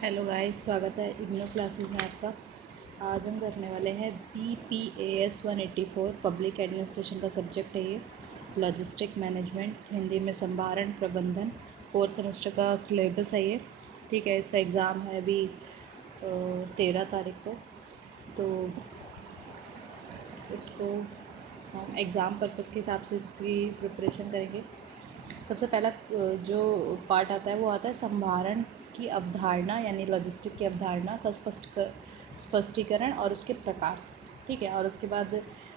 Hello guys, स्वागत है IGNOU classes में आपका। आज हम करने वाले हैं BPAS 184 पब्लिक एडमिनिस्ट्रेशन का सब्जेक्ट है ये। लॉजिस्टिक मैनेजमेंट, हिंदी में संभारण प्रबंधन, 4th सेमेस्टर का सिलेबस है ये। ठीक है, इसका एग्ज़ाम है अभी 13 तारीख को। तो इसको हम एग्ज़ाम पर्पज़ के हिसाब से इसकी प्रिपरेशन करेंगे। सबसे पहला जो पार्ट आता है वो आता है संभारण की अवधारणा, यानी लॉजिस्टिक की अवधारणा का स्पष्टीकरण और उसके प्रकार। ठीक है, और उसके बाद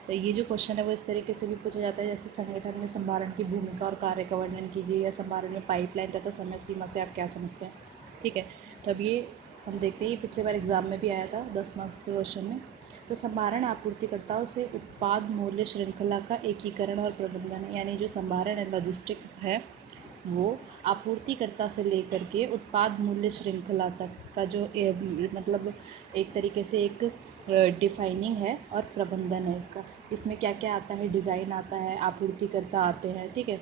ये जो क्वेश्चन है वो इस तरीके से भी पूछा जाता है, जैसे संगठन में संभारण की भूमिका और कार्य का वर्णन कीजिए, या संभारण में पाइपलाइन तथा समय सीमा से आप क्या समझते हैं। ठीक है, तो अब ये हम देखते हैं, ये पिछले बार एग्जाम में भी आया था 10 मार्क्स के क्वेश्चन में। तो संभारण आपूर्तिकर्ताओं से उत्पाद मूल्य श्रृंखला का एकीकरण और प्रबंधन है, यानी जो संभारण है लॉजिस्टिक है वो आपूर्तिकर्ता से लेकर के उत्पाद मूल्य श्रृंखला तक का जो मतलब एक तरीके से एक डिफाइनिंग है और प्रबंधन है इसका। इसमें क्या क्या आता है, डिज़ाइन आता है, आपूर्तिकर्ता आते हैं, ठीक है,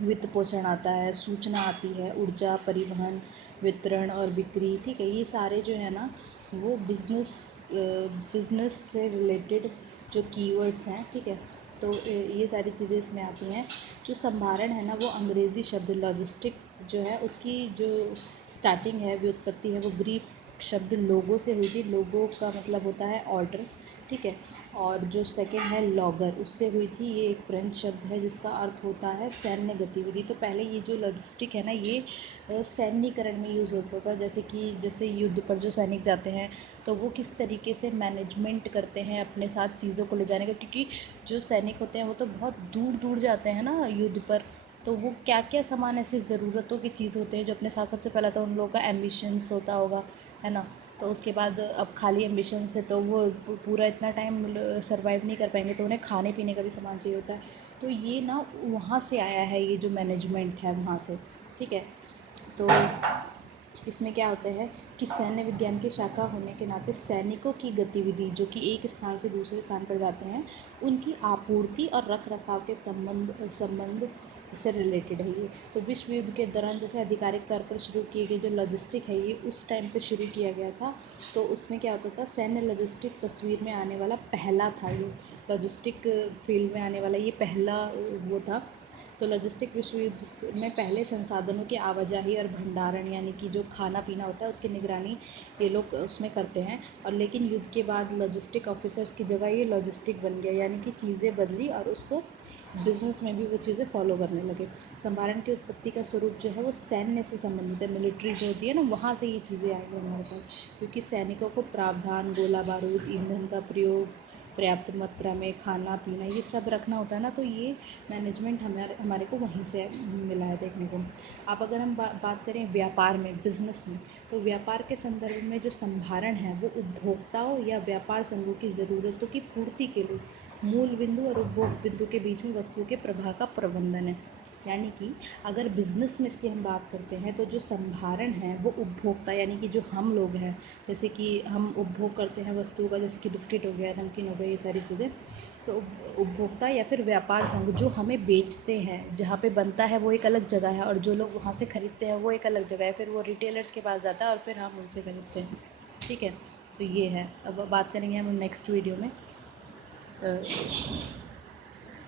वित्त पोषण आता है, सूचना आती है, ऊर्जा परिवहन, वितरण और बिक्री। ठीक है, ये सारे जो है ना वो बिजनेस से रिलेटेड जो कीवर्ड्स हैं। ठीक है, तो ये सारी चीज़ें इसमें आती हैं। जो संभारण है ना वो अंग्रेज़ी शब्द लॉजिस्टिक जो है उसकी जो स्टार्टिंग है, व्युत्पत्ति है, वो ग्रीक शब्द लोगो से हुई थी। लोगो का मतलब होता है ऑर्डर। ठीक है, और जो सेकंड है लॉगर, उससे हुई थी। ये एक फ्रेंच शब्द है जिसका अर्थ होता है सैन्य गतिविधि। तो पहले ये जो लॉजिस्टिक है ना ये सैन्यकरण में यूज़ होता था, जैसे युद्ध पर जो सैनिक जाते हैं तो वो किस तरीके से मैनेजमेंट करते हैं अपने साथ चीज़ों को ले जाने का, क्योंकि जो सैनिक होते हैं वो तो बहुत दूर दूर जाते हैं ना युद्ध पर। तो वो क्या क्या सामान ऐसी ज़रूरतों की चीज़ होते हैं जो अपने साथ, सबसे पहला तो उन लोगों का एम्बिशंस होता होगा, है ना। तो उसके बाद अब खाली एम्बिशन से तो वो पूरा इतना टाइम सर्वाइव नहीं कर पाएंगे, तो उन्हें खाने पीने का भी सामान चाहिए होता है। तो ये ना वहाँ से आया है, ये जो मैनेजमेंट है वहाँ से। ठीक है, तो इसमें क्या होता है कि सैन्य विज्ञान की शाखा होने के नाते सैनिकों की गतिविधि जो कि एक स्थान से दूसरे स्थान पर जाते हैं, उनकी आपूर्ति और रख रखाव के संबंध से रिलेटेड है ये। तो विश्व युद्ध के दौरान जैसे आधिकारिक तौर पर शुरू किए गए जो लॉजिस्टिक है ये उस टाइम पे शुरू किया गया था। तो उसमें क्या होता था, सैन्य लॉजिस्टिक तस्वीर में आने वाला पहला था ये। लॉजिस्टिक फील्ड में आने वाला ये पहला वो था। तो लॉजिस्टिक विश्व युद्ध में पहले संसाधनों की आवाजाही और भंडारण, यानी कि जो खाना पीना होता है उसकी निगरानी ये लोग उसमें करते हैं। और लेकिन युद्ध के बाद लॉजिस्टिक ऑफिसर्स की जगह ये लॉजिस्टिक बन गया, यानी कि चीज़ें बदली और उसको बिजनेस में भी वो चीज़ें फॉलो करने लगे। संभारण की उत्पत्ति का स्वरूप जो है वो सैन्य से संबंधित है, मिलिट्री जो होती है ना वहाँ से ये चीज़ें आई हैं हमारे पास, क्योंकि सैनिकों को प्रावधान, गोला बारूद, ईंधन का प्रयोग, पर्याप्त मात्रा में खाना पीना ये सब रखना होता है ना। तो ये मैनेजमेंट हमारे हमारे को वहीं से मिला है देखने को। अब अगर हम बात करें व्यापार में, बिजनेस में, तो व्यापार के संदर्भ में जो संभारण है वो उपभोक्ताओं या व्यापार संघों की ज़रूरतों की पूर्ति के लिए मूल बिंदु और उपभोग बिंदु के बीच में वस्तुओं के प्रवाह का प्रबंधन है। यानी कि अगर बिज़नेस में इसकी हम बात करते हैं तो जो संभारण है वो उपभोक्ता, यानी कि जो हम लोग हैं, जैसे कि हम उपभोग करते हैं वस्तुओं का, जैसे कि बिस्किट हो गया, नमकीन हो गया, ये सारी चीज़ें। तो उपभोक्ता या फिर व्यापार संघ जो हमें बेचते हैं, जहाँ पे बनता है वो एक अलग जगह है, और जो लोग वहाँ से ख़रीदते हैं वो एक अलग जगह है, फिर वो रिटेलर्स के पास जाता है और फिर हम उनसे ख़रीदते हैं। ठीक है, तो ये है। अब बात करेंगे हम नेक्स्ट वीडियो में